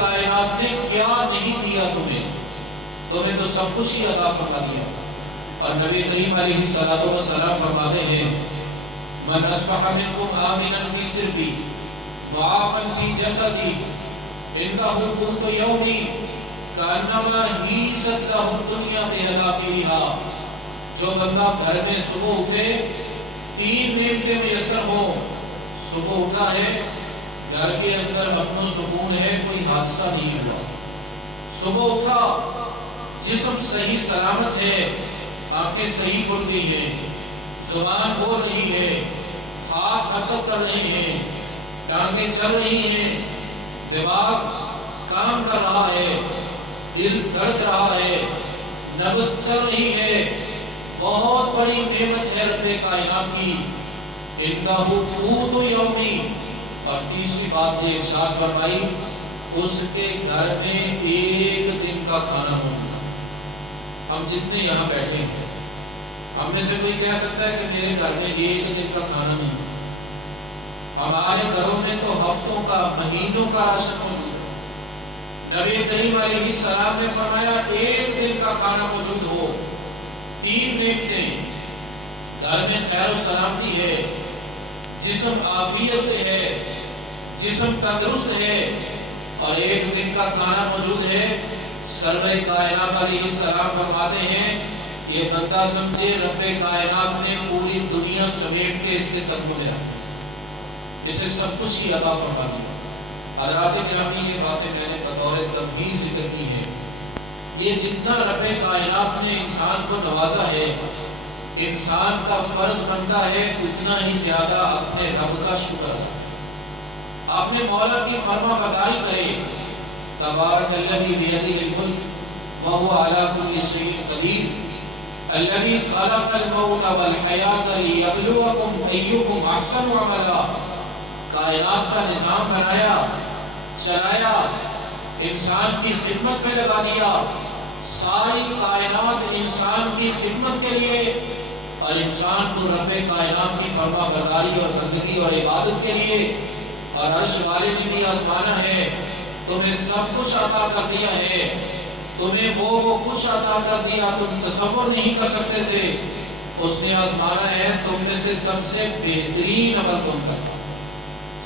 کائنات نے کیا نہیں دیا تمہیں تو سب کچھ ہی عطا فرما دیا۔ اور نبی کریم علیہ الصلوۃ والسلام فرماتے ہیں من اصبح منکم آمنا فی سربی معافا فی جسدی انہ قوت یومی کانما ہیزت لہ الدنیا بحذافیرہا۔ جو بندہ گھر میں صبح اٹھے 3 نعمتیں میسر ہوں، صبح اٹھا ہے گھر کے اندر امن و سکون ہے، کوئی حادثہ نہیں ہوا، صبح اٹھا جسم صحیح سلامت ہے، آنکھیں صحیح کھل گئی ہیں، زبان بول رہی ہے، ہاتھ حرکت کر رہے ہیں، ٹانگیں چل رہی ہیں، دماغ کام کر رہا ہے، دل دھڑک رہا ہے، نبض چل رہی ہے، بہت بڑی نعمت ہے رب کائنات کی۔ انہ قوت یومی، اور تیسری بات یہ ارشاد فرمائی اس کے گھر میں 1 دن کا کھانا موجود ہے۔ ہم جتنے یہاں بیٹھے ہیں ہم میں سے کوئی کہہ سکتا ہے کہ میرے گھر میں 1 دن کا کھانا نہیں ہے؟ ہمارے گھروں میں تو ہفتوں کا مہینوں کا راشن موجود ہے۔ نبی کریم علیہ السلام نے فرمایا 1 دن کا کھانا موجود ہو، 3 نعمتیں، گھر میں خیر و سلامتی ہے، جسم عافیت سے ہے، جسم تندرست ہے، اور 1 دن کا کھانا موجود ہے۔ سرور کائنات علیہ السلام فرماتے ہیں یہ بندہ سمجھے رب کائنات نے پوری دنیا سمیٹ کے اس کے قدموں میں رکھا، اسے سب کچھ ہی عطا فرما دیا۔ حضرات گرامی یہ باتیں میں نے بطور تمہید ذکر کی ہیں۔ یہ جتنا رب کائنات نے انسان کو نوازا ہے، انسان کا فرض بنتا ہے اتنا ہی زیادہ اپنے رب کا شکر ہے، اپنے مولا کی فرما برداری کرے۔ تبارک الذی بیدہ الملک وہو علی کل شیء قدیر الذی خلق الموت والحیاۃ لیبلوکم ایکم احسن عملا۔ کائنات کا نظام بنایا، چلایا، انسان کی خدمت میں لگا دیا، ساری کائنات انسان کی خدمت کے لیے، اور انسان کو رب کائنات کی فرما برداری اور بندگی اور عبادت کے لیے، اور عرش والے نے بھی آزمانا ہے، تمہیں سب کچھ عطا کر دیا ہے، تمہیں وہ کچھ عطا کر دیا تم تصور نہیں کر سکتے تھے۔ اس نے آزمانا ہے تم میں سے سب سے بہترین عمل کون کرتا ہے،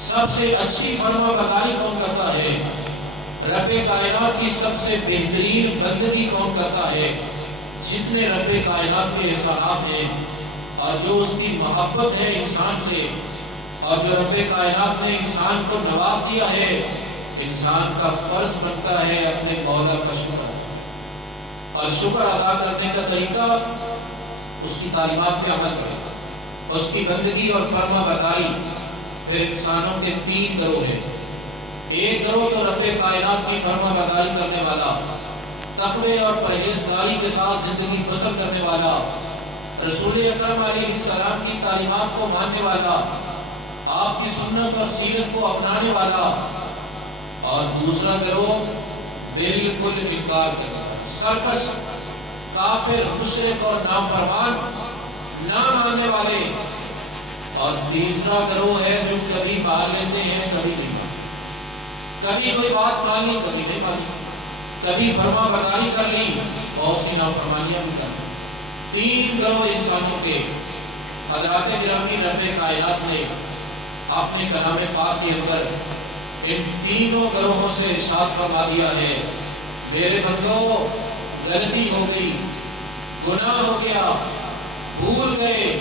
سب سے اچھی فرما برداری کون کرتا ہے، رب کائنات کی سب سے بہترین بندگی کون کرتا ہے۔ جتنے رب کائنات کے احسانات ہیں اور جو اس کی محبت ہے انسان سے، اور جو رب کائنات نے انسان کو نواز دیا ہے، انسان کا فرض بنتا ہے اپنے مولا کا شکر، اور شکر ادا کرنے کا طریقہ اس کی تعلیمات پہ عمل کرے، اس کی بندگی اور فرما برداری۔ پھر انسانوں کے 3 گروہ ہیں۔ ایک گروہ تو رب کائنات کی فرما برداری کرنے والا، تقوی اور پرہیزگاری کے ساتھ زندگی بسر کرنے والا، رسول اکرم علیہ السلام کی تعلیمات کو ماننے والا، آپ کی سنت اور سیرت کو اپنانے والا۔ اور دوسرا گروہ بالکل انکار کرنے والا، سرکش، کافر، مشرک اور نافرمان، نہ ماننے والے۔ اور تیسرا گروہ ہے جو کبھی مان لیتے ہیں کبھی نہیں مانتے، کبھی کوئی بات مان لی کبھی نہیں مانی، کبھی فرما برداری کر لی، بہت سی نافرمانیاں بھی کر لی۔ 3 گروہ انسانوں کے حضرات گرامی رب کائنات نے اپنے کلام پاک کے اندر ان 3 گروہوں سے ارشاد فرما دیا ہے میرے بندو غلطی ہو گئی، گناہ ہو گیا، بھول گئے،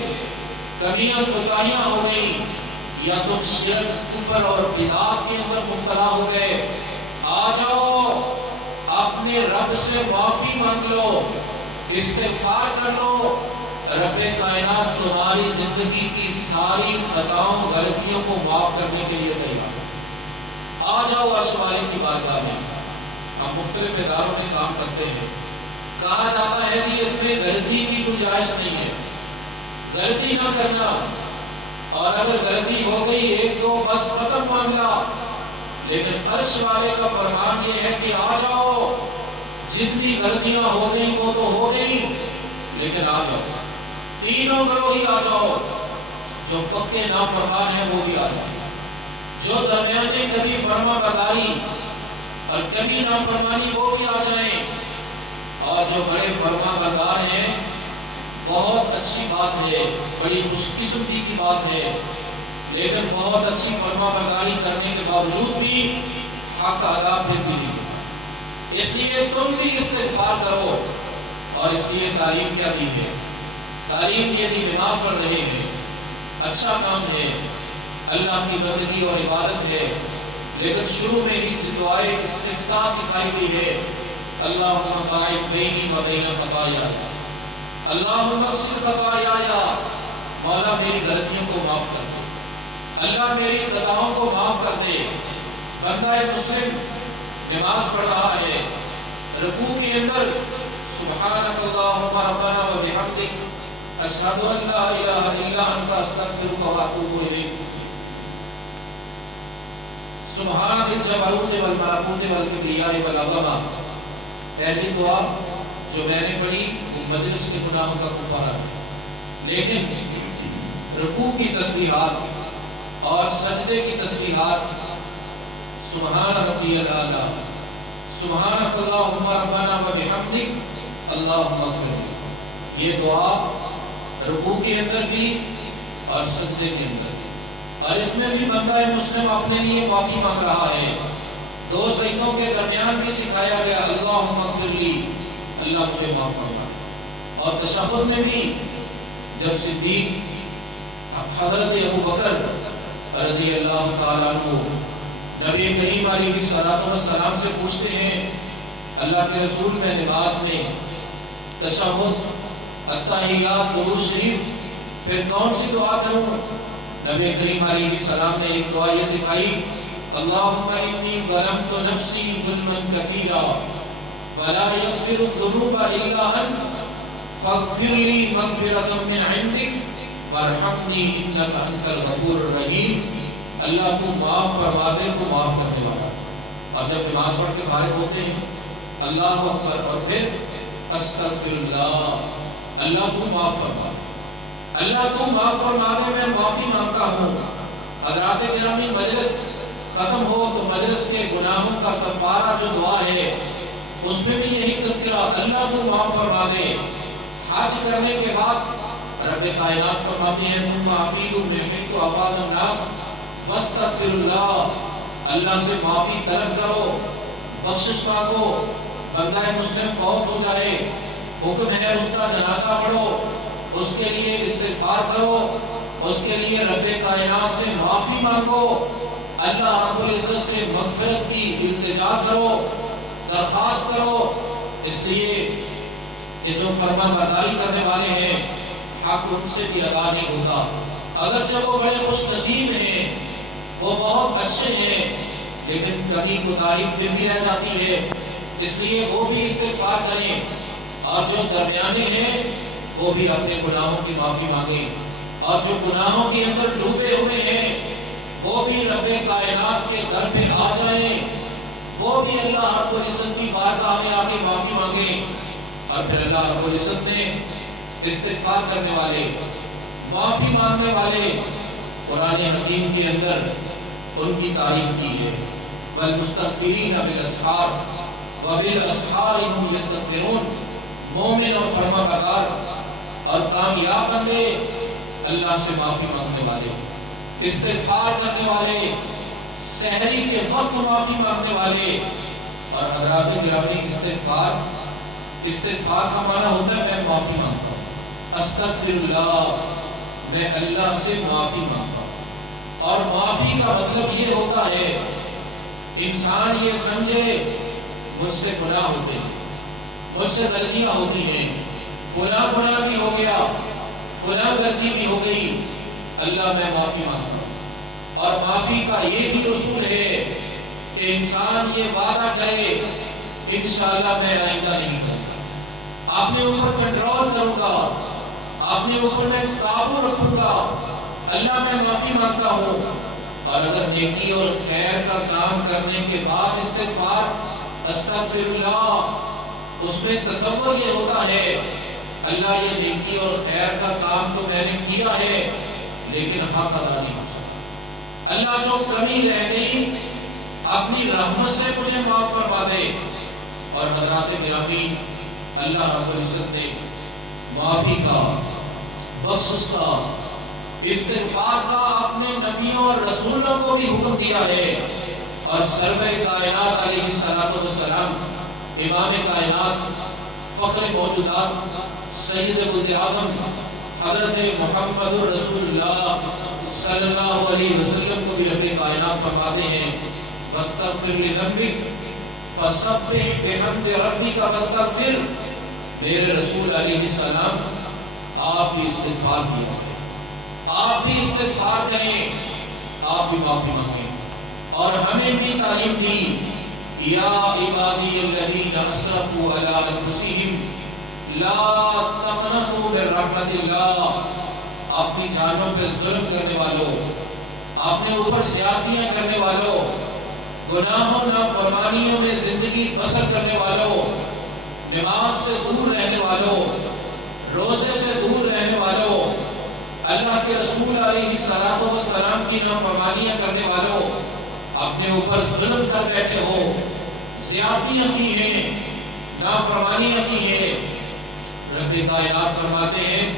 کمیاں کوتاہیاں ہو گئی، یا تم شرک، کفر اور بدعات کے اندر مبتلا ہو گئے، آ جاؤ اپنے رب سے معافی مانگ لو، استغفار کر لو، رب کائنات تمہاری زندگی کی ساری خطاؤں غلطیوں کو معاف کرنے کے لیے تیار۔ آ جاؤ عرش والے کی بارگاہ میں۔ ہم مختلف اداروں میں کام کرتے ہیں، کہا جاتا ہے کہ اس میں غلطی کی گنجائش نہیں ہے، غلطی نہ کرنا، اور اگر غلطی ہو گئی 1-2 بس ختم معاملہ۔ لیکن عرش والے کا فرمان یہ ہے کہ آ جاؤ، جتنی غلطیاں ہو گئی وہ تو ہو گئی، لیکن آ جاؤ، 3 گروہ ہی آ جاؤ، جو پکے نافرمان ہیں وہ بھی آ جاؤ، جو درمیانے کبھی فرما برداری نہیں نافرمانی وہ بھی آ جائیں، اور جو بڑے فرما بردار ہیں بہت اچھی بات ہے، بڑی خوش قسمتی کی بات ہے، لیکن بہت اچھی فرما برداری کرنے کے باوجود بھی حق ادا پھر بھی نہیں ہوتا۔ اس لیے تم بھی استغفار کرو، اور اس لیے تعلیم کیا دی ہے؟ تعلیم یہ دی نماز پڑھ رہے ہیں، اچھا کام ہے، اللہ کی بندگی اور عبادت ہے، لیکن شروع میں ہی دعائے استفتاح سکھائی گئی ہے، اللہم باعث بینی و بین خطایا، اللہم اغفر خطایا، مولا میری غلطیوں کو معاف کر دے، اللہ میری خطاؤں کو معاف کر دے۔ بندہ مسلم نماز پڑھ رہا ہے، رکوع کے اندر سبحانک اللہم ربنا و بحمدک اشہد ان لا الہ الا انت استغفرک و اتوب الیک، سبحان ذی الجبروت والملکوت والکبریاء والعظمہ۔ پہلی دعا جو میں نے پڑھی وہ مجلس کے گناہوں کا کفارہ ہے، لیکن رکوع کی تسبیحات اور سجدے کی تسبیحات سبحان ربی الاعلیٰ، سبحانک اللہم ربنا و بحمدک اللہم اغفر لی، یہ دعا رکوع کے اندر بھی اور سجدے کے اندر بھی، اور اس میں بھی بندہ مسلم اپنے لیے معافی مانگ رہا ہے۔ دو سجدوں کے درمیان بھی سکھایا گیا اللہم اغفر لی، اللہ مجھے معاف فرما، اور تشہد میں بھی جب صدیق حضرت ابوبکر رضی اللہ تعالیٰ عنہ نبی کریم علیہ السلام سے پوچھتے ہیں اللہ کے رسول میں نماز میں تشہد، التحیات، درود شریف، پھر کون سی دعا کروں؟ نبی کریم علیہ السلام نے ایک دعا یہ سکھائی، اللہم انی ظلمت نفسی ظلما کثیرا ولا یغفر الذنوب الا انت فاغفر لی مغفرۃ من عندک وارحمنی انک انت الغفور الرحیم۔ اللہ کو معاف فرما دے، کو معاف کرنے والا۔ اور جب نماز پڑھ کے فارغ ہوتے ہیں اللہ اکبر، اور پھر استغفر اللہ، اللہ کو معاف فرما، اللہ کو معاف فرما دے، میں معافی مانگتا ہوں۔ حضرات گرامی، مجلس ختم ہو تو مجلس کے گناہوں کا کفارہ جو دعا ہے اس میں بھی یہی تذکرہ، اللہ کو معاف فرما دے۔ حج کرنے کے بعد رب کائنات فرماتے ہیں ثم افیضوا من حیث افاض الناس واستغفر اللہ، اللہ سے معافی طلب کرو، بخشش مانگو۔ بندہ مسلم فوت ہو جائے، حکم ہے اس کا جنازہ پڑھو، اس کے لیے استغفار کرو، اس کے لیے رب کائنات سے معافی مانگو، اللہ رب العزت سے مغفرت کی التجا کرو، درخواست کرو۔ اس لیے کہ جو فرما برداری کرنے والے ہیں حق ان سے بھی ادا نہیں ہوتا، اگرچہ وہ بڑے خوش نصیب ہیں، وہ بہت اچھے ہیں، لیکن کمی کوتاہی پھر بھی رہ جاتی ہے، اس لیے وہ بھی استغفار کریں، اور جو درمیانے ہیں وہ بھی اپنے گناہوں کی معافی مانگیں، اور جو گناہوں کے اندر ڈوبے ہوئے ہیں وہ بھی رب کائنات کے در پہ آ جائیں، وہ بھی اللہ رب العزت کی بارگاہ میں آ کے معافی مانگیں، اور پھر اللہ رب العزت نے استغفار کرنے والے، معافی مانگنے والے قرآن حکیم کے اندر ان کی تعریف کی ہے، والمستغفرین بالاسحار وبالاسحار هم یستغفرون۔ مومن اور فرما بردار اور کامیاب بندے اللہ سے معافی مانگنے والے، استغفار کرنے والے، سحری کے وقت معافی مانگنے والے۔ اور حضرات گرامی، استغفار کا معنی ہوتا ہے میں معافی مانگتا ہوں، استغفر اللہ، میں اللہ سے معافی مانگتا ہوں۔ اور معافی کا مطلب یہ ہوتا ہے انسان یہ سمجھے مجھ سے گناہ ہوتے ہیں، مجھ سے غلطیاں ہوتی ہیں، فلاں گناہ بھی ہو گیا، فلاں غلطی بھی ہو گئی، اللہ میں معافی مانگتا ہوں۔ اور معافی کا یہ بھی اصول ہے کہ انسان یہ وعدہ کرے انشاءاللہ میں آئندہ نہیں کروں گا، اپنے اوپر کنٹرول کروں گا، اپنے اوپر میں قابو رکھوں گا، اللہ میں معافی مانگتا ہوں۔ اور اگر نیکی اور خیر کا کام کرنے کے بعد استغفار استغفر اللہ، اس میں تصور یہ ہوتا ہے اللہ یہ نیکی اور خیر کا کام تو میں نے کیا ہے لیکن حق ادا نہیں ہو سکا، اللہ جو کمی رہ گئی اپنی رحمت سے مجھے معاف فرما فرماتے اور حضرات گرامی اللہ رب العزت نے معافی کا، بخشش کا، استغفار کا اپنے نبیوں اور رسولوں کو بھی حکم دیا ہے، اور سرور کائنات علیہ الصلوۃ والسلام، امام کائنات، فخر موجودات، سید ولد آدم حضرت محمد رسول اللہ صلی اللہ علیہ وسلم کو بھی رب کائنات فرماتے ہیں واستغفر لذنبک فسبح بحمد ربک واستغفر۔ میرے رسول علیہ السلام آپ بھی استغفار کیا، آپ بھی استغفار کریں، آپ بھی معافی مانگیں، اور ہمیں بھی تعلیم دی یا عبادی الذین اسرفوا علی انفسہم لا تقنطوا من رحمت اللہ۔ اپنی جانوں پہ ظلم کرنے والوں، اپنے اوپر زیادتیاں کرنے والوں، گناہوں نافرمانیوں میں زندگی بسر کرنے والوں، نماز سے دور رہنے والوں، روزے سے دور رہنے والوں، اللہ کے رسول علیہ الصلوۃ والسلام کی نافرمانیاں کرنے والوں، اپنے اوپر ظلم کر بیٹھے ہو، زیادتیاں کی ہیں، نافرمانیاں کی ہیں، رب کائنات فرماتے ہیں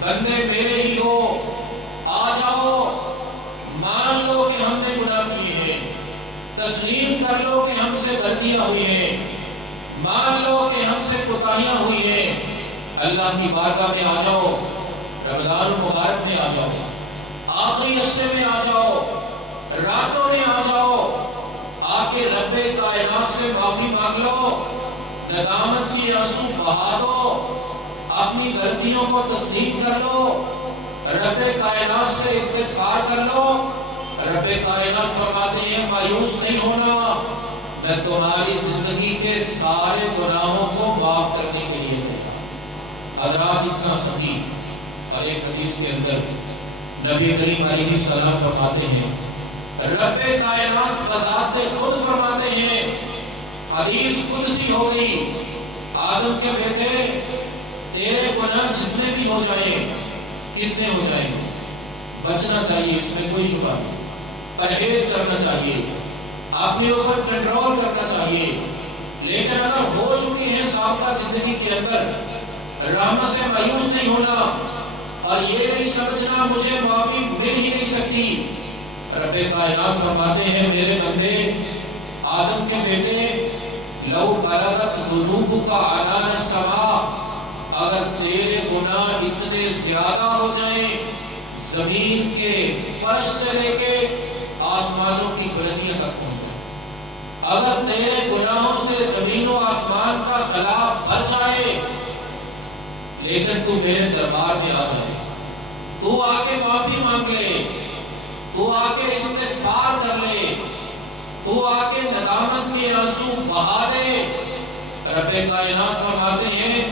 بندے میرے ہی ہو، آ جاؤ، مان لو کہ ہم نے گناہ کیے ہیں، تسلیم کر لو کہ ہم سے غلطیاں ہوئی ہیں، مان لو کہ ہم سے کوتاہیاں ہوئی ہیں، اللہ کی بارگاہ میں آ جاؤ، رمضان المبارک میں آ جاؤ، آخری اشرے میں آ جاؤ، راتوں میں آ جاؤ، آ کے رب کائنات سے معافی مانگ لو، ندامت کی آنسو بہا دو، اپنی غلطیوں کو تسلیم کر لو، رب کائنات سے استغفار کر لو۔ رب کائنات فرماتے ہیں مایوس نہیں ہونا، میں تمہاری زندگی کے سارے گناہوں کو معاف کرنے کے لیے ہوں۔ حضرات اتنا صحیح، اور ایک حدیث کے اندر نبی کریم علیہ السلام فرماتے ہیں، رب کائنات بذات خود فرماتے ہیں، حدیث قدسی ہو گئی، آدم کے بیٹے تیرے گناہ جتنے بھی ہو جائیں، کتنے ہو جائیں، بچنا چاہیے، اس میں کوئی شبہ نہیں، پرہیز کرنا چاہیے، اپنے اوپر کنٹرول کرنا چاہیے، لیکن اگر ہو چکی ہے سابقہ زندگی کے اندر، رحمت سے مایوس نہیں ہونا، اور یہ نہیں سمجھنا مجھے معافی مل ہی نہیں سکتی۔ رب کائنات فرماتے ہیں میرے بندے، آدم کے بیٹے، لو بلغت ذنوبک عنان السماء، اگر تیرے گناہ اتنے زیادہ ہو جائیں زمین کے فرش سے لے کے آسمانوں کی بلندیاں تک پہنچ جائیں، اگر تیرے گناہوں سے زمین و آسمان کا خلا بھر جائے، لیکن تو میرے دربار میں آ جائے، تو آ کے معافی مانگ لے، تو آ کے استغفار کر لے، تو آ کے ندامت کے آنسو بہا دے، رب کائنات فرماتے ہیں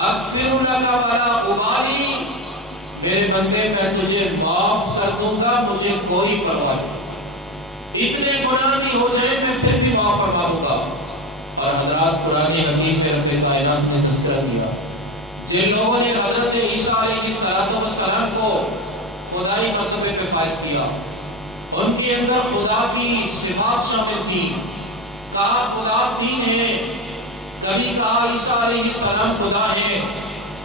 اغفر لک ولا ابالی، میرے بندے میں تجھے معاف کر دوں گا، مجھے کوئی پرواہ نہیں، اتنے گناہ بھی ہو جائے میں پھر بھی معاف فرما دوں گا۔ اور حضرات قرآن حکیم میں رب کائنات نے تذکرہ دیا، جن لوگوں نے حضرت عیسیٰ علیہ السلام کو خدائی مرتبے پہ فائز کیا، ان کے اندر خدا کی صفات شامل تھی، کہا خدا تین ہے، کبھی کہا عیسیٰ علیہ السلام خدا ہے،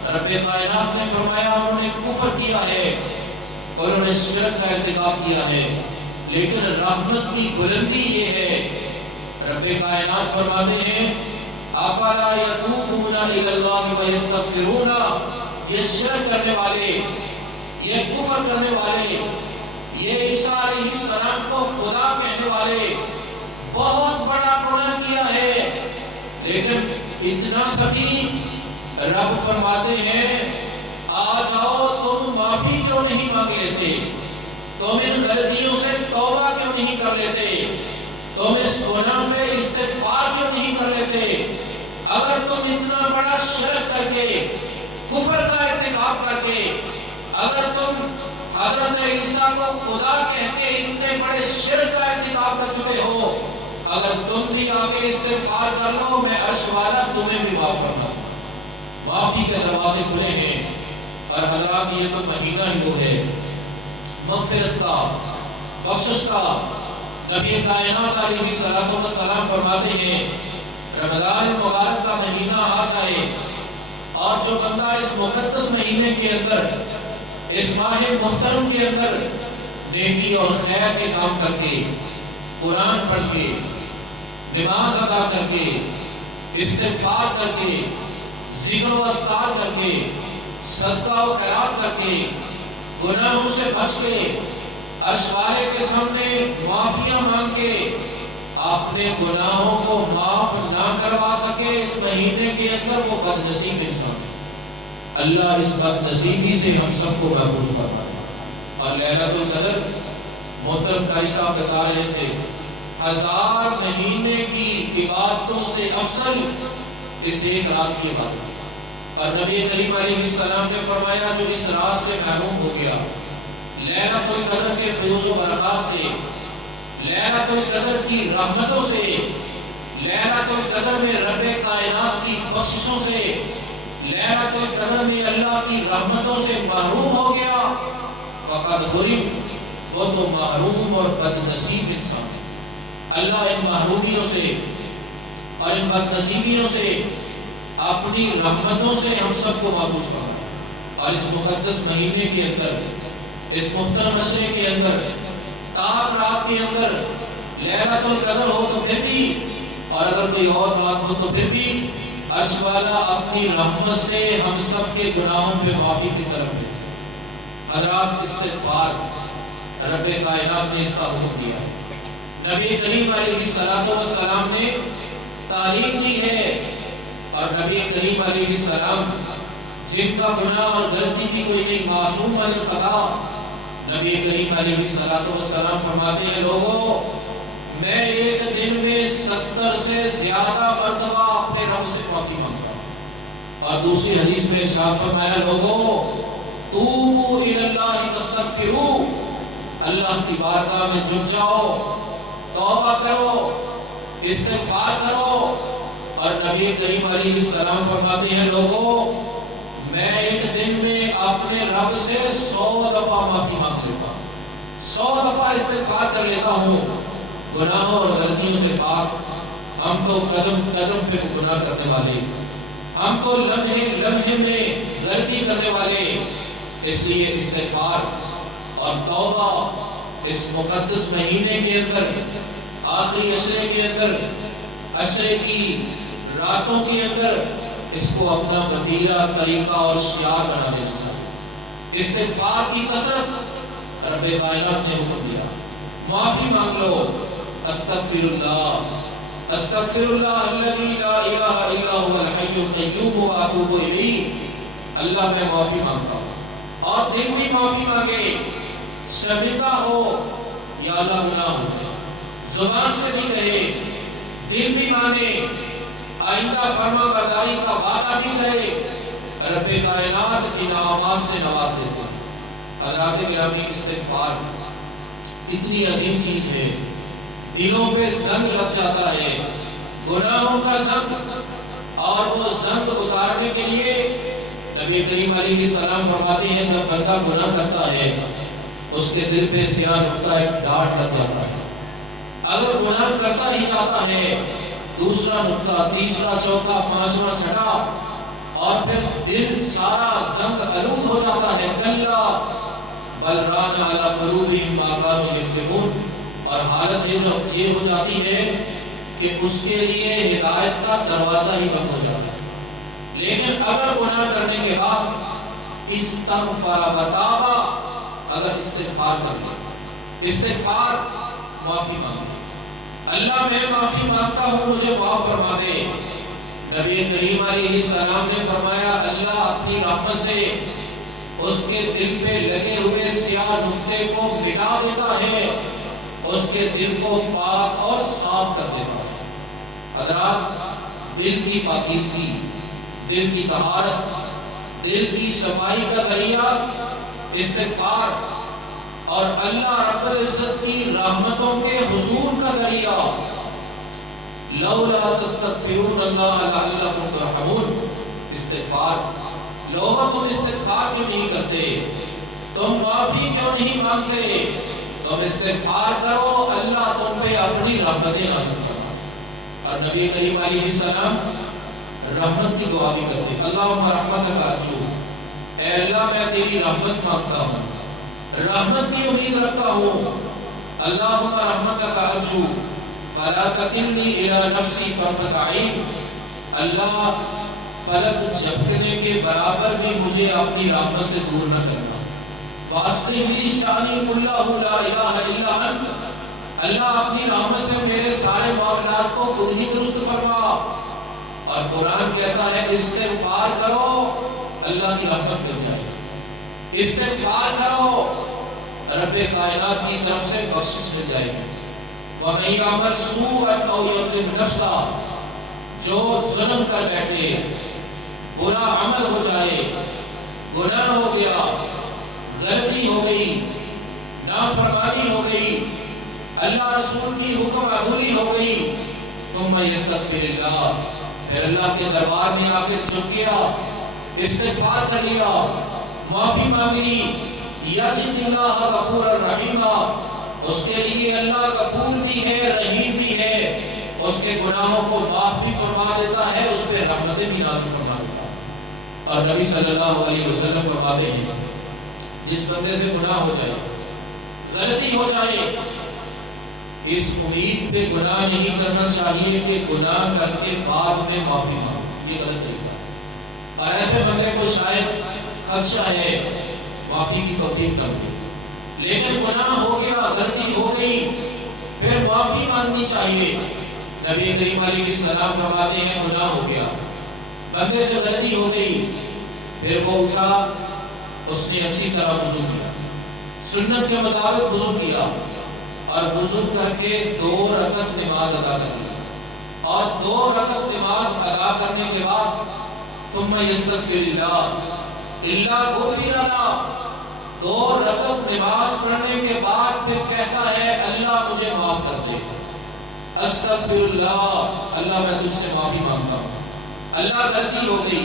رب کائنات نے فرمایا انہوں نے کفر کیا ہے، انہوں نے شرک کا ارتکاب کیا ہے، لیکن رحمت کی بلندی یہ ہے، رب کائنات فرماتے ہیں افلا یتوبون الی اللہ ویستغفرون، یہ شرک کرنے والے، یہ کفر کرنے والے، یہ عیسیٰ علیہ السلام کو خدا کہنے والے بہت بڑا گناہ کیا ہے، لیکن اتنا سخی رب فرماتے ہیں آ جاؤ، تم معافی کیوں نہیں مانگ لیتے، تم ان غلطیوں سے توبہ کیوں نہیں کر لیتے، تم اس گناہ پہ استغفار کیوں نہیں کر لیتے، اگر تم اتنا بڑا شرک کر کے، کفر کا ارتکاب کر کے، اگر تم حضرت عیسیٰ کو خدا کہہ کے اتنے بڑے شرک کا ارتکاب کر چکے ہو، اگر تم بھی آگے استغفار کر لو، میں عرش والا تمہیں بھی معاف کرنا، معافی کے دروازے کھلے ہیں۔ اور حضرات یہ تو مہینہ ہی وہ ہے مغفرت کا، بخشش کا، نبی کائنات علیہ السلام فرماتے ہیں رمضان مبارک کا مہینہ آ جائے اور جو بندہ اس مقدس مہینے کے اندر اس ماہ محترم کے اندر نیکی اور خیر کے کام کر کے قرآن پڑھ کے نماز ادا کر کے استغفار کر کے ذکر و اذکار کر کے صدقہ و خیرات کر کے گناہوں سے بچ کے عرش والے کے سامنے معافیاں مانگ کے اپنے گناہوں کو معاف نہ کروا سکے اس مہینے کے اندر وہ بد نصیب انسان ہے۔ اللہ اس بد نصیبی سے ہم سب کو محفوظ فرمائے۔ اور لیلۃ القدر محترم قاری صاحب بتا رہے تھے 1000 مہینے کی عبادتوں سے افضل اس ایک رات کی عبادت۔ اور نبی کریم علیہ السلام نے فرمایا جو اس رات سے محروم ہو گیا لیلۃ القدر کے فیوز و برکات سے، لیلۃ القدر کی رحمتوں سے، لیلۃ القدر میں رب کائنات کی بخششوں سے، لیلۃ القدر میں اللہ کی رحمتوں سے محروم ہو گیا فقد غرم، وہ تو محروم اور بد نصیب انسان ہے۔ اللہ ان محرومیوں سے اور ان بد نصیبیوں سے اپنی رحمتوں سے ہم سب کو محفوظ فرمائے۔ اور اس مقدس مہینے کے اندر، اس محترم عشرے کے اندر، تاک رات کے اندر لیلۃ القدر ہو تو پھر بھی، اور اگر کوئی اور بات ہو تو پھر بھی عرش والا اپنی رحمت سے ہم سب کے گناہوں پہ معافی کی طرف ہے۔ حضرات استغفار رب کائنات نے اس کا حکم دیا، نبی کریم علیہ السلام نے تعلیم دی ہے، اور نبی کریم علیہ السلام جن کا گناہ اور غلطی بھی کوئی نہیں، معصوم عن الخطا، نبی کریم علیہ السلام فرماتے ہیں لوگوں میں ایک دن میں 70 سے زیادہ مرتبہ اپنے رب سے معافی مانگتا ہوں۔ اور دوسری حدیث میں ارشاد فرمایا لوگوں توبوا الی اللہ واستغفروا، اللہ کی بارگاہ میں جھک جاؤ، توبہ کرو، استغفار کرو۔ اور نبی کریم علیہ السلام فرماتے ہیں لوگوں میں ایک دن میں اپنے رب سے 100 دفعہ معافی مانگ لیتا ہوں، 100 دفعہ استغفار کر لیتا ہوں، گناہوں اور غلطیوں سے پاک۔ ہم تو قدم قدم پہ گناہ کرنے والے، ہم تو لمحے لمحے میں غلطی کرنے والے، اس لیے استغفار اور توبہ اس مقدس مہینے کے اندر، آخری عشرے کے اندر، عشرے کی راتوں کے اندر اس کو اپنا وتیرہ، طریقہ اور شعار بنا دینا چاہیے۔ استغفار کی کثرت رب کائنات نے حکم دیا، معافی مانگ لو، استغفر اللہ، استغفر اللہ الذی لا الہ الا هو الحی القیوم واتوب الیہ، اللہ میں معافی مانگتا ہوں۔ اور دل بھی معافی مانگے، شرمندہ ہو یا اللہ گناہ ہو جائے، زبان سے بھی کہے، دل بھی مانے، آئندہ فرما برداری کا وعدہ بھی کرے، رب کائنات انعامات سے نواز دیتا ہے۔ حضرات گرامی استغفار اتنی عظیم چیز ہے، دلوں پہ زنگ لگ جاتا ہے، گناہوں کا زنگ، اور وہ زنگ اتارنے کے لیے نبی کریم علیہ السلام فرماتے ہیں جب بندہ گناہ کرتا ہے اس کے دل پہ سیاہ نقطہ ایک ڈاٹ لگ جاتا ہے، اگر گناہ کرتا ہی جاتا ہے دوسرا نقطہ، تیسرا، چوتھا، پانچواں، چھٹا، اور پھر دل سارا زنگ آلود ہو جاتا ہے، کلا بل ران علی قلوبہم ما کانوا یکسبون، اور حالت یہ ہو جاتی ہے کہ اس کے لیے ہدایت کا دروازہ ہی بند ہو جاتا ہے۔ لیکن اگر گناہ کرنے کے بعد استغفر وتابا، اگر استغفار کر لے، استغفار معافی مانگے، اللہ میں معافی مانگتا ہوں مجھے معاف فرما دے، نبی کریم علیہ السلام نے فرمایا اللہ اپنی رحمت سے اس کے دل پہ لگے ہوئے سیاہ نقطے کو مٹا دیتا ہے، اس کے دل کو پاک اور صاف کر دیتا ہے۔ حضرات دل کی پاکیزگی، دل کی طہارت، دل کی صفائی کا ذریعہ استغفار، اور اللہ رب العزت کی رحمتوں کے حصول کا ذریعہ لولا تستغفرون اللہ لعلکم ترحمون، استغفار۔ لوگوں تم استغفار کیوں نہیں کرتے؟ تم معافی کیوں نہیں مانگتے؟ تم استغفار کرو، اللہ تم پہ اپنی رحمتیں نازل فرمائے۔ اور نبی کریم علیہ السلام رحمت کی دعا بھی کرتے، اللہم رحمتک ارجو، اے اللہ میں تیری رحمت مانگتا ہوں، رحمت کی امید رکھتا ہوں۔ اللہم رحمتک ارجو فلا تکلنی الی نفسی طرفۃ عین، اللہ پلک جھپکنے کے برابر بھی مجھے اپنی رحمت سے دور نہ کرنا۔ وَأَصْلِحْ لِي شَأْنِي كُلَّهُ لَا إِلَٰهَ إِلَّا أَنْتَ، اللہ اپنی رحمت سے میرے سارے معاملات کو خود ہی درست فرما۔ اور قرآن کہتا ہے استغفار کرو، اللہ کی رحمت مل جائے، استغفار کرو، رب کائنات کی طرف سے بخشش مل جائے گی۔ وَمَن يَعْمَلْ سُوءًا أَوْ يَظْلِمْ نَفْسَهُ، جو ظلم کر بیٹھے، برا عمل ہو جائے، گناہ ہو گیا، غلطی ہو گئی، نافرمانی ہو گئی، اللہ رسول کی حکم عدولی ہو گئی، ثم یستغفر اللہ، پھر اللہ کے دربار میں آ کے جھک گیا، استغفار کر لیا، معافی مانگ لی، یزد اللہ غفور الرحیم، اس کے لیے اللہ غفور بھی ہے، رحیم بھی ہے، اس کے گناہوں کو معاف بھی فرما دیتا ہے، اس پہ رحمتیں بھی نازل فرما دیتا ہے۔ اور نبی صلی اللہ علیہ وسلم فرماتے ہیں جس بندے سے گناہ ہو جائے، غلطی ہو جائے، اس امید پہ گناہ نہیں کرنا چاہیے کہ گناہ کر کے بعد میں معافی مانگو، یہ غلط طریقہ ہے۔ اور ایسے بندے کو شاید خدشہ ہے معافی کی توفیق نہ ملے، لیکن گناہ ہو گیا، غلطی ہو گئی، پھر معافی مانگنی چاہیے۔ نبی کریم علیہ السلام فرماتے ہیں گناہ ہو گیا، بندے سے غلطی ہو گئی، پھر وہ اٹھا، اس نے اچھی طرح وضو کیا، سنت کے مطابق وضو کیا، اور وضو کر کے 2 رکعت نماز ادا کر لی، اور 2 رکعت نماز ادا کرنے کے بعد ثم یستغفر اللہ غفر لہ، 2 رکعت نماز پڑھنے کے بعد پھر کہتا ہے اللہ مجھے معاف کر دے، استغفر اللہ، اللہ میں تجھ سے معافی مانگتا ہوں، اللہ غلطی ہو گئی،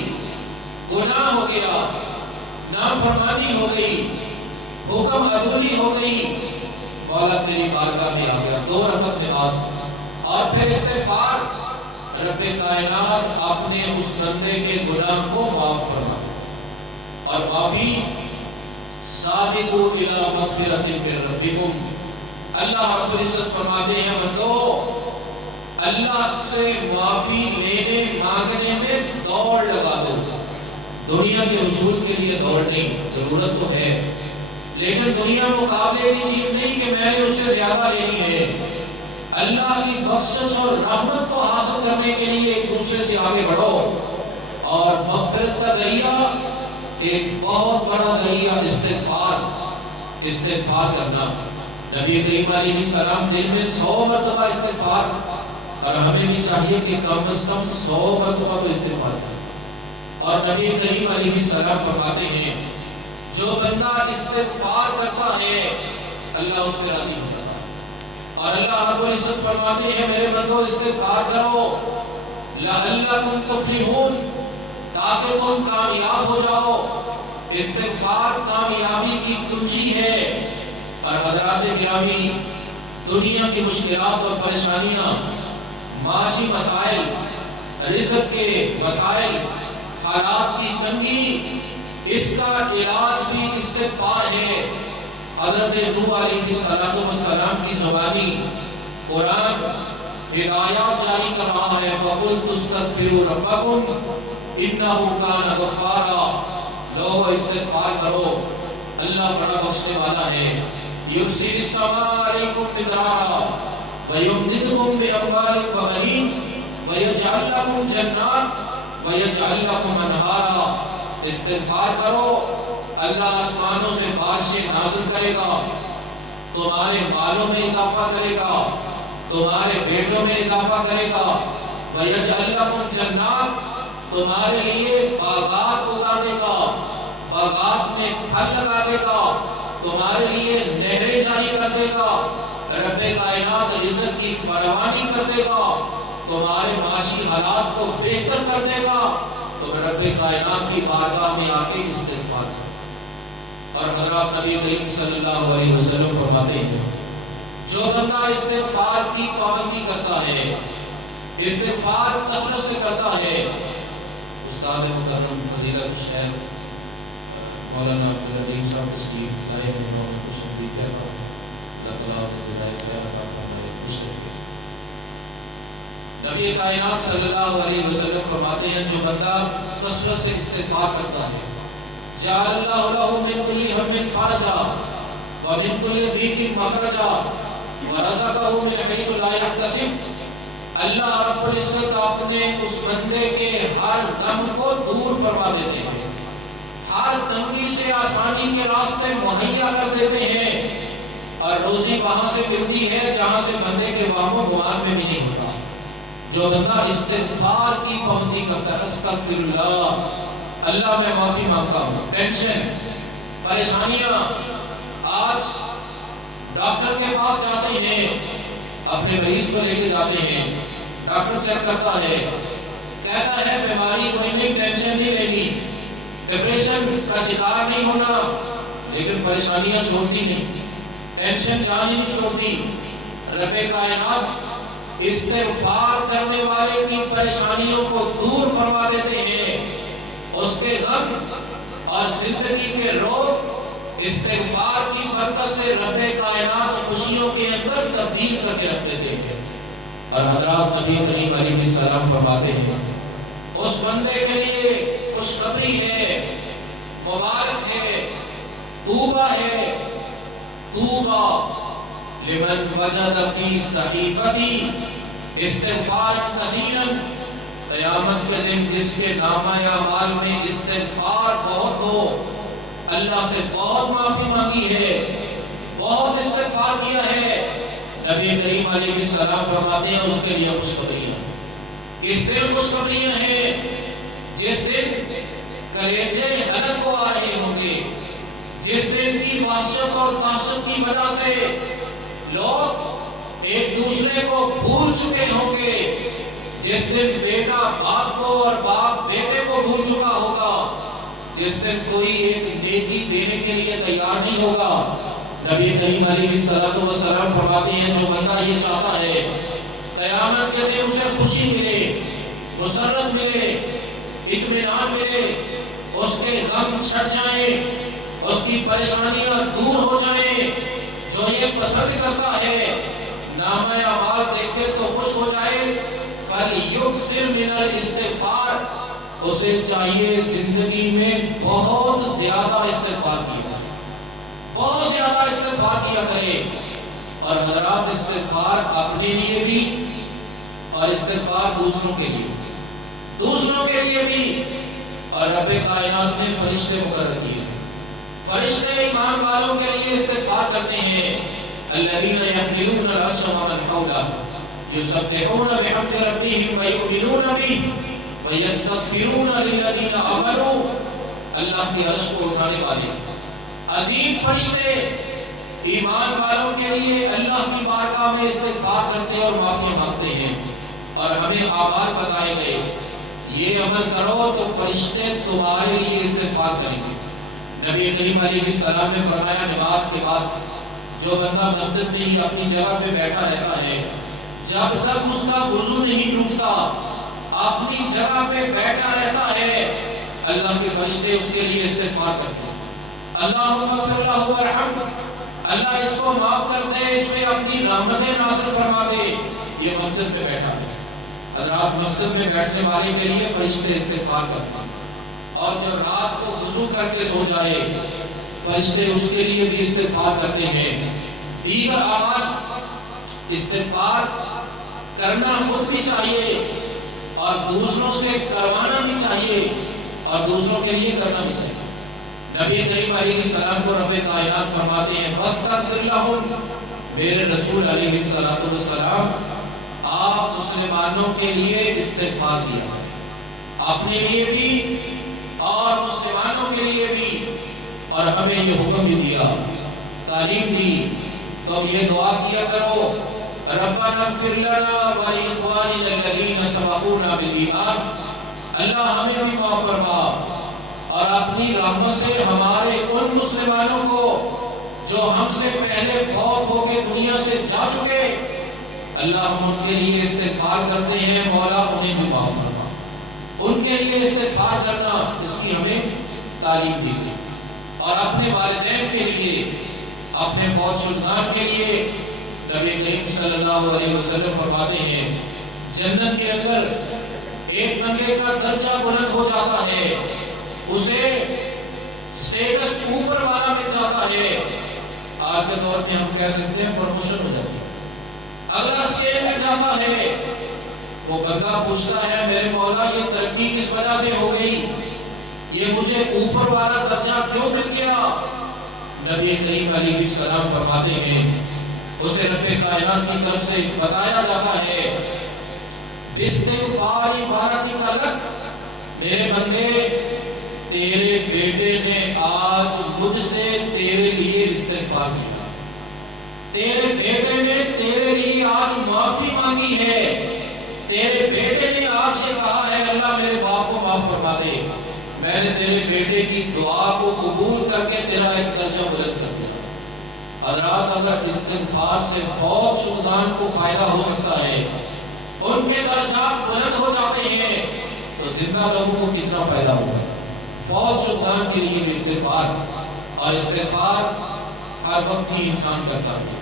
گناہ ہو گیا، نافرمانی ہو گئی، حکم عدولی ہو گئی، مولا تیری بارگاہ میں آ گیا، 2 رکعت نماز، اور پھر استغفار، رب کائنات اپنے اس بندے کے گناہ کو معاف فرما، اور معافی سابقوا الی مغفرۃ من ربکم، اللہ رب العزت فرماتے ہیں بندو اللہ سے معافی لینے مانگنے میں دوڑ لگا دو، دنیا کے حصول کے لیے دوڑ نہیں، ضرورت تو ہے، لیکن دنیا مقابلے کی چیز نہیں کہ میں نے اس سے زیادہ لینی ہے، اللہ کی بخشش اور رحمت کو حاصل کرنے کے لیے ایک دوسرے سے آگے بڑھو، اور مغفرت کا ذریعہ ایک بہت بڑا ذریعہ استغفار کرنا۔ نبی کریم علیہ السلام دن میں 100 مرتبہ استغفار، اور ہمیں بھی چاہیے کہ کم از کم 100 مرتبہ تو استغفار کریں۔ اور نبی کریم علیہ السلام فرماتے ہیں جو بندہ استغفار کرتا ہے اللہ اس پہ راضی ہوتا ہے، اور اللہ رب العزت فرماتے ہیں میرے بندو استغفار کرو لعلکم تفلحون، تاکہ تم کامیاب ہو جاؤ، استغفار کامیابی کی کنجی ہے۔ اور حضرات گرامی، دنیا کی مشکلات اور پریشانیاں، معاشی مسائل، رزق کے مسائل، حالات کی تنگی، اس کا علاج بھی استغفار ہے۔ حضرت نوح علیہ السلام کی زبانی قرآن ہدایات جاری کر رہا ہے، فَقُلْتُ اسْتَغْفِرُوا رَبَّكُمْ إِنَّهُ كَانَ غَفَّارًا، لوگو استغفار کرو، اللہ بڑا بخشنے والا ہے۔ يُرْسِلِ السَّمَاءَ عَلَيْكُمْ مِدْرَارًا وَيُمْدِدْكُمْ بِأَمْوَالٍ وَبَنِينَ وَيَجْعَلْ لَكُمْ جَنَّاتٍ وَيَجْعَلْ لَكُمْ أَنْهَارًا، استغفار کرو، اللہ آسمانوں سے بارشیں نازل کرے گا، تمہارے مالوں میں اضافہ کرے گا، تمہارے بیٹوں میں اضافہ کرے گا، وَيَجْعَلْ لَكُمْ جَنَّاتٍ، تمہارے لیے باغات اگا دے گا، باغات میں پھل لگا دے گا، تمہارے لیے نہریں جاری کر دے گا، رب کائنات رزق کی فراوانی کر دے گا، تمہارے معاشی حالات کو بہتر کر دے گا۔ تو رب کائنات کی بارگاہ میں آ کے استغفار کرو، اور حضرات نبی کریم صلی اللہ علیہ وسلم فرماتے ہیں جو بندہ استغفار کی پابندی کرتا ہے، استغفار کثرت سے کرتا ہے، استاد مکرم فضیلت شیخ مولانا عبدالعظیم صاحب تشریف لائے ہیں، مولانا تشریف ہے اللہ تعالیٰ ہدایت عطا فرمائے، خوش رکھے۔ نبی کائنات صلی اللہ علیہ وسلم فرماتے ہیں جو بندہ کثرت سے استغفار کرتا ہے، جعل اللہ لہ من کل ہم فرجا ومن کل ضیق مخرجا ورزقہ من حیث لا یحتسب، اللہ رب العزت اپنے اس بندے کے ہر غم کو دور فرما دیتے ہیں، ہر تنگی سے آسانی کے راستے مہیا کر دیتے ہیں، اور روزی وہاں سے ملتی ہے جہاں سے بندے کے وہم و گمان میں بھی نہیں ہوتا۔ جو بندہ استغفار کی پابندی کرتا ہے، استغفر اللہ، اللہ میں معافی مانگتا ہوں، ٹینشن، پریشانیاں، آج ڈاکٹر کے پاس جاتے ہیں، اپنے مریض کو لے کے جاتے ہیں، ڈاکٹر چیک کرتا ہے، کہتا ہے بیماری کوئی نہیں، ٹینشن نہیں لینی، ڈپریشن کا شکار نہیں ہونا، لیکن پریشانیاں چھوڑتی نہیں، ٹینشن جان ہی نہیں چھوڑتی۔ رب کائنات استغفار کرنے والے کی پریشانیوں کو دور فرما دیتے ہیں، اس کے غم اور زندگی کے روگ استغفار کی برکت سے رب کائنات خوشیوں کے اندر تبدیل کر کے رکھ دیتے ہیں۔ اور حضرات نبی کریم علیہ السلام فرماتے ہیں اس بندے کے لیے خوشخبری ہے، مبارک ہے، توبہ ہے، توبہ لمن وجد فی صحیفتی استغفارا کثیرا، قیامت کے دن جس کے نامہ اعمال میں استغفار بہت ہو، اللہ سے بہت معافی مانگی ہے، بہت استغفار کیا ہے، نبی کریم علیہ السلام فرماتے ہیں اس کے لیے خوشخبریاں۔ کس دن خوشخبریاں ہیں؟ جس دن کلیجے حلق کو آ رہے ہوں گے، جس دن کی وحشت اور دہشت کی وجہ سے لوگ ایک دوسرے کو بھول چکے ہوں گے، جس دن بیٹا باپ کو اور باپ بیٹے کو بھول چکا ہوگا، جس دن کوئی ایک نیکی دینے کے لیے تیار نہیں ہوگا، نبی کریم علیہ السلام فرماتے ہیں جو بندہ یہ چاہتا ہے قیامت کے دن اسے خوشی ملے، مسرت ملے، اطمینان ملے، اس کے غم چھٹ جائیں، اس کی پریشانیاں دور ہو جائیں، جو یہ پسند کرتا ہے نامہ اعمال دیکھے تو خوش ہو جائے، فَلْيُكْثِرْ مِنَ الْإِسْتِغْفَارِ، اسے چاہیے زندگی میں بہت زیادہ استغفار کیا، بہت زیادہ استغفار کیا کرے۔ اور حضرات استغفار اپنے لیے بھی اور استغفار دوسروں کے لیے بھی، اور رب کائنات نے فرشتے مقرر کیے، فرشتے ایمان والوں کے لیے استغفار کرتے ہیں، الذین یحملون العرش ومن حولہ یسبحون بحمد ربہم ویؤمنون بہ ویستغفرون للذین آمنوا، اللہ کی عرش کو اٹھانے والے عظیم فرشتے ایمان والوں کے لیے اللہ کی بارگاہ میں استغفار کرتے اور معافی مانگتے ہیں، اور ہمیں اعمال بتائے گئے یہ عمل کرو تو فرشتے تمہارے لیے استغفار کریں گے۔ نبی کریم علیہ السلام نے فرمایا نماز کے بعد جو بندہ مسجد میں ہی اپنی جگہ پہ بیٹھا رہتا ہے، جب تک اس کا وضو نہیں ٹوٹتا، اپنی جگہ پہ بیٹھا رہتا ہے، اللہ کے فرشتے اس کے لیے استغفار کرتے ہیں، اللہم اغفر لہ وارحمہ، اللہ اس کو معاف کر دے، اس پہ اپنی رحمتیں نازل فرما دے، یہ مسجد پہ بیٹھا ہے۔ حضرات مسجد میں بیٹھنے والے کے لیے فرشتے استغفار کرتے ہیں، اور جو رات کو وضو کر کے سو جائے فرشتے اس کے لیے بھی استغفار کرتے ہیں۔ دیگر اعمال استغفار کرنا خود بھی چاہیے اور دوسروں سے کروانا بھی چاہیے اور دوسروں کے لیے کرنا بھی چاہیے۔ نبی کریم علیہ السلام کو رب کائنات فرماتے ہیں فاستغفر لہم، میرے رسول علیہ السلام آپ مسلمانوں کے لیے استغفار کیا، اپنے لیے بھی اور مسلمانوں کے لیے بھی، اور ہمیں یہ حکم بھی دیا، تعلیم دی، تم یہ دعا کیا کرو ربنا اغفر لنا ولاخواننا الذین سبقونا بالایمان، اللہ ہمیں بھی معاف فرما اور اپنی رحمت سے ہمارے ان مسلمانوں کو جو ہم سے پہلے فوت ہو کے دنیا سے جا چکے، اللہ ہم ان کے لیے استغفار کرتے ہیں، مولا انہیں بھی معاف فرما۔ ان کے لیے استغفار کرنا اس کی ہمیں تعلیم دی گئی، اور اپنے والدین کے لیے، اپنے فوت شدگان کے لیے نبی کریم صلی اللہ علیہ وسلم فرماتے ہیں جنت کے اندر ایک بندے کا درجہ بلند ہو جاتا ہے، اسے سٹیٹس اوپر والا مل جاتا ہے، آج کے دور میں ہم کہہ سکتے ہیں پروموشن ہو جاتی ہے، اگلا سٹیج مل جاتا ہے۔ وہ بندہ پوچھتا ہے میرے مولا یہ ترقی کس وجہ سے ہو گئی، یہ مجھے اوپر والا درجہ کیوں مل گیا؟ نبی کریم علیہ السلام فرماتے ہیں اسے رب کائنات کی طرف سے بتایا جاتا ہے باستغفار عبارتک لک، میرے بندے تیرے بیٹے نے آج مجھ سے تیرے لیے استغفار کیا، تیرے بیٹے نے تیرے لیے آج معافی مانگی ہے، تیرے بیٹے نے آج یہ کہا ہے اللہ میرے باپ کو معاف فرما دے، میں نے تیرے بیٹے کی دعا کو قبول کر کے تیرا ایک درجہ بلند کر دیا۔ حضرات اگر استغفار سے فوت شدگان کو فائدہ ہو سکتا ہے، ان کے درجات بلند ہو جاتے ہیں، تو زندہ لوگوں کو کتنا فائدہ ہوگا۔ فوت شدگان کے لیے بھی استغفار، اور استغفار ہر وقت ہی انسان کرتا ہے،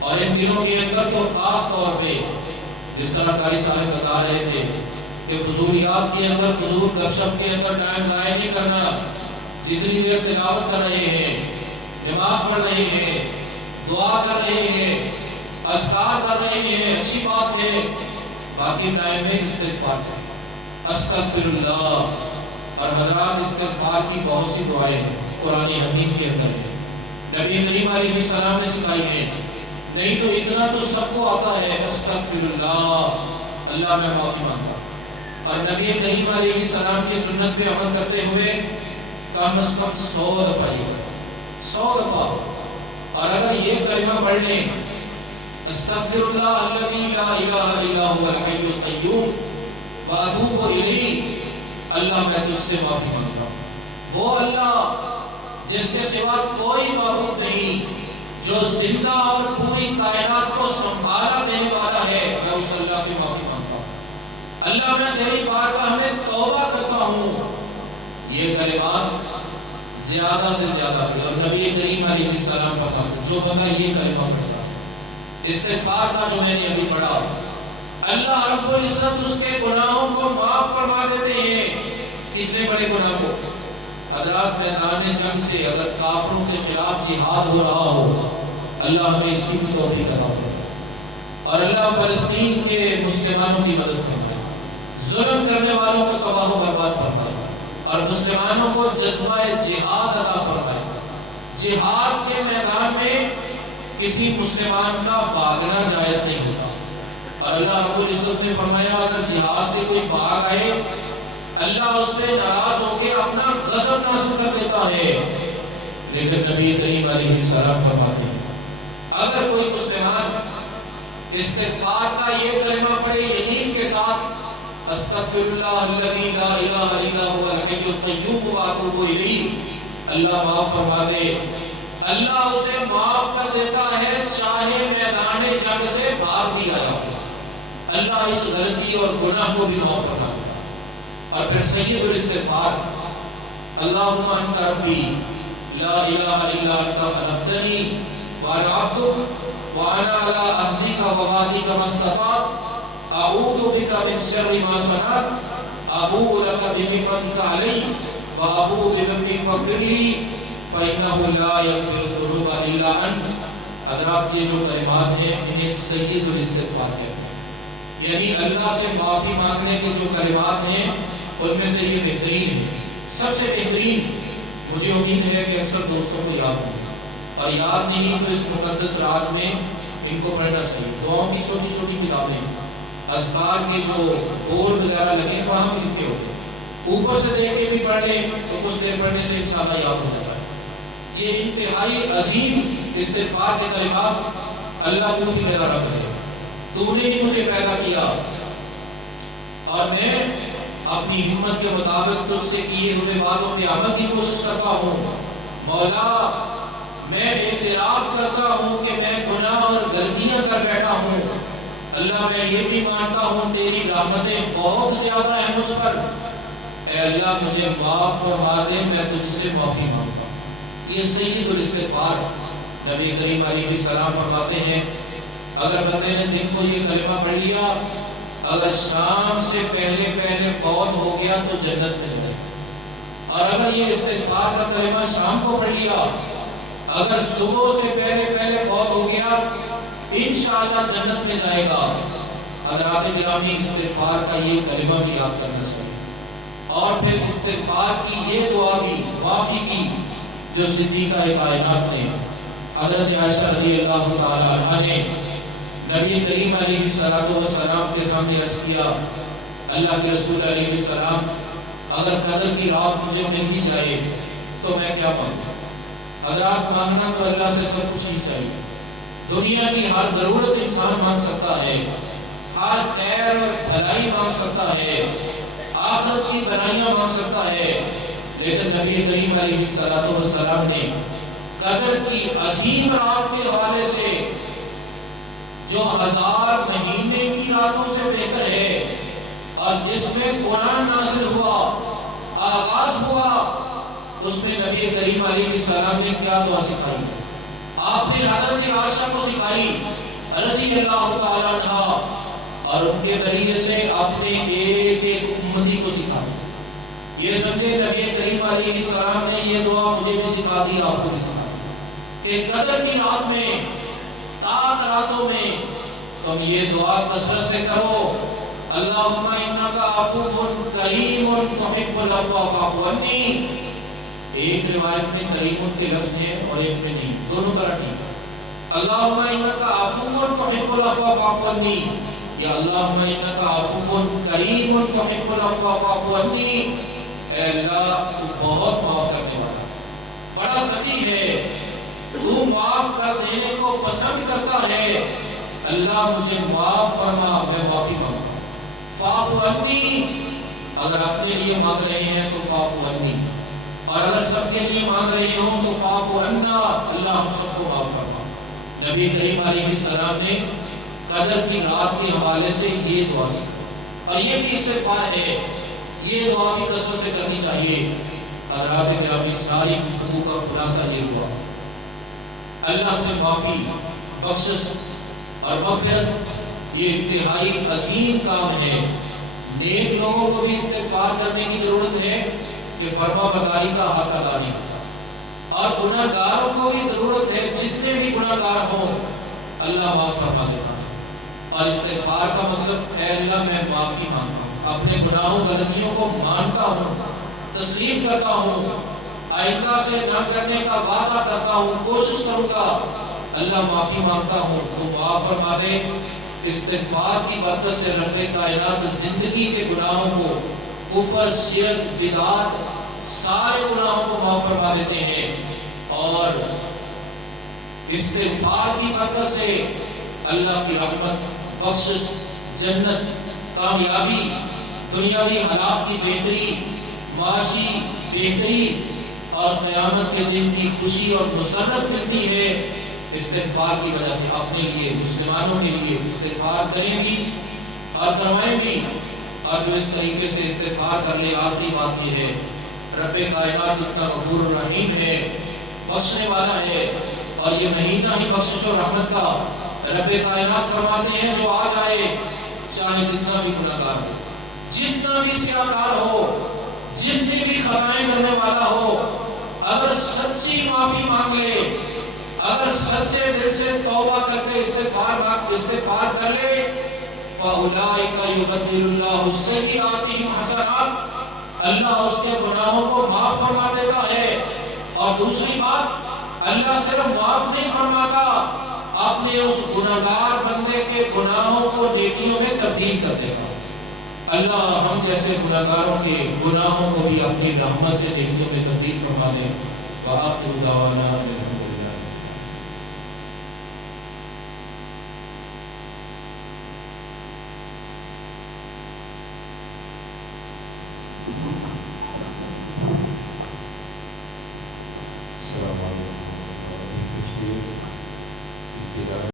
اور ان دنوں کے اندر تو خاص طور پہ جس طرح قاری صاحب بتا رہے تھے کہ فضولیات کے اندر، فضول گپ شپ کے اندر ٹائم ضائع نہیں کرنا، جتنی دیر تلاوت کر رہے ہیں، نماز پڑھ رہے ہیں، دعا کر رہے ہیں، اذکار کر رہے ہیں، اچھی بات ہے، باقی ٹائم میں استغفار کریں، استغفر اللہ۔ اور حضرات استغفار کی بہت سی دعائیں قرآن حکیم کے اندر ہیں، نبی کریم علیہ السلام نے سکھائی ہیں، نہیں تو اتنا تو سب کو آتا ہے استغفر اللہ، اللہ میں معافی مانگتا ہوں، اور نبی کریم علیہ السلام کی سنت پہ عمل کرتے ہوئے کم از کم 100 دفعہ، 100 دفعہ، اور اگر یہ کلمہ پڑھ لیں استغفر اللہ الذی لا الہ الا هو الحی القیوم واتوب الیہ، اللہ میں تجھ سے معافی مانگتا ہوں، وہ اللہ جس کے سوا کوئی معبود نہیں، جو زندہ اور پوری کائنات کو سنبھالا دینے والا ہے، میں اس اللہ سے معافی مانگتا ہوں، اللہ میں تیری بارگاہ میں توبہ کرتا ہوں۔ یہ کلمات زیادہ سے زیادہ پڑھیں، اور نبی کریم علیہ السلام فرماتے جو بندہ یہ کلمہ پڑھتا استغفار کا جو میں نے ابھی پڑھا، اللہ رب العزت اس کے گناہوں کو معاف فرما دیتے ہیں۔ کتنے بڑے گناہ کو؟ حضرات میدان جنگ سے اگر کافروں کے خلاف جہاد ہو رہا ہو، اللہ ہمیں اس کی بھی توفیق عطا فرمائے، اور اللہ فلسطین کے مسلمانوں کی مدد فرمائے، ظلم کرنے والوں کو تباہ و برباد فرمائے، اور مسلمانوں کو جذبہ جہاد عطا فرمائے۔ جہاد کے میدان میں کسی مسلمان کا بھاگنا جائز نہیں ہوتا، اور اللہ رب العزت نے فرمایا اگر جہاد سے کوئی بھاگ آئے اللہ اس پہ ناراض ہو کے اپنا غضب نازل کر دیتا ہے، لیکن نبی کریم علیہ السلام فرماتے ہیں اگر کوئی مسلمان استغفار کا یہ کلمہ پڑھے یقین کے ساتھ استغفر اللہ الذی لا الہ الا هو الحی القیوم واتوب الیہ، اللہ معاف فرما دے، اللہ اسے معاف کر دیتا ہے چاہے میدان جنگ سے بھاگ بھی آیا ہو، اللہ اس غلطی اور گناہ کو بھی معاف فرما دیتا۔ اور پھر سید الاستغفار اللہم انت ربی لا الہ الا انت خلقتنی وانا عبدک وانا علی عہدک ووعدک ما استطعت اعوذ بک من شر ما صنعت ابوء لک بنعمتک علی وابوء بذنبی فاغفر لی فإنہ لا یغفر الذنوب الا انت۔ حضرات یہ جو کلمات ہیں انہیں سید الاستغفار کہتے ہیں، یعنی اللہ سے معافی مانگنے کے جو کلمات ہیں ان میں سے یہ بہترین ہے، سب سے بہترین۔ مجھے امید ہے کہ اکثر دوستوں کو یاد ہوگا، اور یاد نہیں تو اس مقدس رات میں ان کو پڑھنا چاہیے۔ دعاؤں کی چھوٹی چھوٹی کتابیں، اذکار کے جو بورڈ وغیرہ لگے وہاں بھی لکھے ہوتے ہیں، اوپر سے دیکھ کے بھی پڑھ لیں تو کچھ دیر پڑھنے سے انشاءاللہ یاد ہو جائے گا۔ یہ انتہائی عظیم استغفار کے کلمات، اللہ تو ہی میرا رب ہے، تو نے ہی مجھے پیدا کیا، اور میں اپنی ہمت کے مطابق تجھ سے کیے ہوئے وعدوں پہ عمل کی کوشش کرتا ہوں۔ مولا میں اعتراف کرتا ہوں کہ میں گناہ اور غلطیاں کر بیٹھا ہوں۔ اللہ میں یہ بھی مانتا ہوں تیری رحمتیں بہت زیادہ ہیں مجھ پر، اے اللہ مجھے معاف فرما دے، میں تجھ سے معافی مانگتا ہوں۔ یہ سید الاستغفار نبی کریم علیہ السلام فرماتے ہیں اگر بندے نے دن کو یہ کلمہ پڑھ لیا، اگر شام سے پہلے فوت ہو گیا تو جنت میں جائے، اور اگر یہ استغفار کا کلمہ شام کو پڑھ لیا، اگر صبح سے پہلے فوت ہو گیا انشاءاللہ جنت میں جائے گا۔ حضرات گرامی استغفار کا یہ کلمہ بھی یاد کرنا چاہیے، اور پھر استغفار کی یہ دعا بھی معافی کی جو صدیقہ کائنات نے حضرت عائشہ رضی اللہ تعالی عنہا نے نبی کریم علیہ السلام کے سامنے عرض کیا، اللہ کے رسول علیہ السلام اگر قدر کی رات مجھے مل ہی جائے تو میں کیا مانگوں؟ حضرات مانگنا تو اللہ سے سب کچھ ہی چاہیے، دنیا کی ہر ضرورت انسان مانگ سکتا ہے، ہر خیر اور بھلائی مانگ سکتا ہے، آخرت کی بھلائیاں مانگ سکتا ہے، لیکن نبی کریم علیہ السلام نے قدر کی عظیم رات کے حوالے سے جو 1000 مہینے کی راتوں سے بہتر ہے اور جس میں قرآن نازل ہوا، آغاز ہوا، اس میں نبی کریم علیہ السلام نے کیا دعا سکھائی؟ آپ نے حضرت عائشہ کو سکھائی رضی اللہ تعالیٰ عنہ، اور ان کے ذریعے سے اپنے ایک امتی کو سکھایا۔ یہ سمجھے نبی کریم علیہ السلام نے یہ دعا مجھے بھی سکھا دی، آپ کو بھی سکھا دی کہ قدر کی رات میں، تاک راتوں میں تم یہ دعا کثرت سے کرو، اللہم انکا عفو کریم تحب العفو فاعف عنی۔ ایک روایت میں کریم کے لفظ ہے اور ایک میں نہیں، دونوں طرح ٹھیک ہے۔ اللہم انکا عفو تحب العفو فاعف عنی، یا اللہم انکا عفو کریم تحب العفو فاعف عنی، اے اللہ تو بہت معاف کرنے والا، بڑا سخی ہے، تو معاف کر دینے کو پسند کرتا ہے، اللہ مجھے معاف فرما، میں معافی مانگتا ہوں۔ فاعف عنی، اگر اپنے لیے مانگ رہے ہیں تو فاعف عنی، اور اگر سب کے لیے مانگ رہے ہوں تو فاعف عنا، اللہ ہم سب کو معاف فرما۔ نبی کریم علیہ السلام نے قدر کی رات کے حوالے سے یہ دعا سکھائی، اور یہ بھی استغفار ہے، یہ دعا بھی کثرت سے کرنی چاہیے۔ حضرات گرامی ساری گفتگو کا خلاصہ یہ ہوا، اللہ سے معافی، بخشش اور مغفرت یہ انتہائی عظیم کام ہے۔ نیک لوگوں کو بھی استغفار کرنے کی ضرورت ہے کہ فرما برداری کا حق ادا نہیں کرتا، اور گناہ گاروں کو بھی ضرورت ہے، جتنے بھی گناہ گار ہوں اللہ معاف فرما دیتا ہے۔ اور استغفار کا مطلب اے اللہ میں معافی مانگتا ہوں، اپنے گناہوں غلطیوں کو مانتا ہوں، تسلیم کرتا ہوں، آئندہ سے نہ کرنے کا وعدہ کرتا ہوں، کوشش کروں گا، اللہ معافی مانگتا ہوں تو معاف فرما دے۔ استغفار کی برکت سے رب کائنات زندگی کے گناہوں کو، کفر، شرک، بدعات، سارے گناہوں کو معاف فرما دیتے ہیں، اور استغفار کی برکت سے اللہ کی رحمت، بخشش، جنت، کامیابی، دنیاوی حالات کی بہتری، معاشی بہتری اور قیامت کے دن کی خوشی اور مسرت ملتی ہے۔ استغفار کی وجہ سے اپنے لیے، مسلمانوں کے لیے استغفار کریں گی اور کروائیں گی، اور جو اس طریقے سے استغفار کر لے، آخری بات یہ ہے رب کائنات اتنا غفور الرحیم ہے، بخشنے والا ہے، اور یہ مہینہ ہی بخشش و رحمت کا۔ رب کائنات فرماتے ہیں جو آ جائے چاہے جتنا بھی گناہگار ہو، جتنا بھی سیاکار ہو، جتنی بھی خطائیں کرنے والا ہو، اگر سچی معافی مانگ لے، اگر سچے دل سے توبہ کر کے استغفار کر لے، فَأُولَٰئِكَ يُبَدِّلُ اللَّهُ سَيِّئَاتِهِمْ حَسَنَاتٍ، اللہ اس کے گناہوں کو معاف فرما دیتا ہے۔ اور دوسری بات، اللہ صرف معاف نہیں فرماتا، اپنے اس گناہگار بندے کے گناہوں کو نیکیوں میں تبدیل کر دے گا۔ اللہ ہم جیسے گناہگاروں کے گناہوں کو بھی اپنی رحمت سے نیکیوں میں تبدیل فرما دے۔ وآخر دعوانا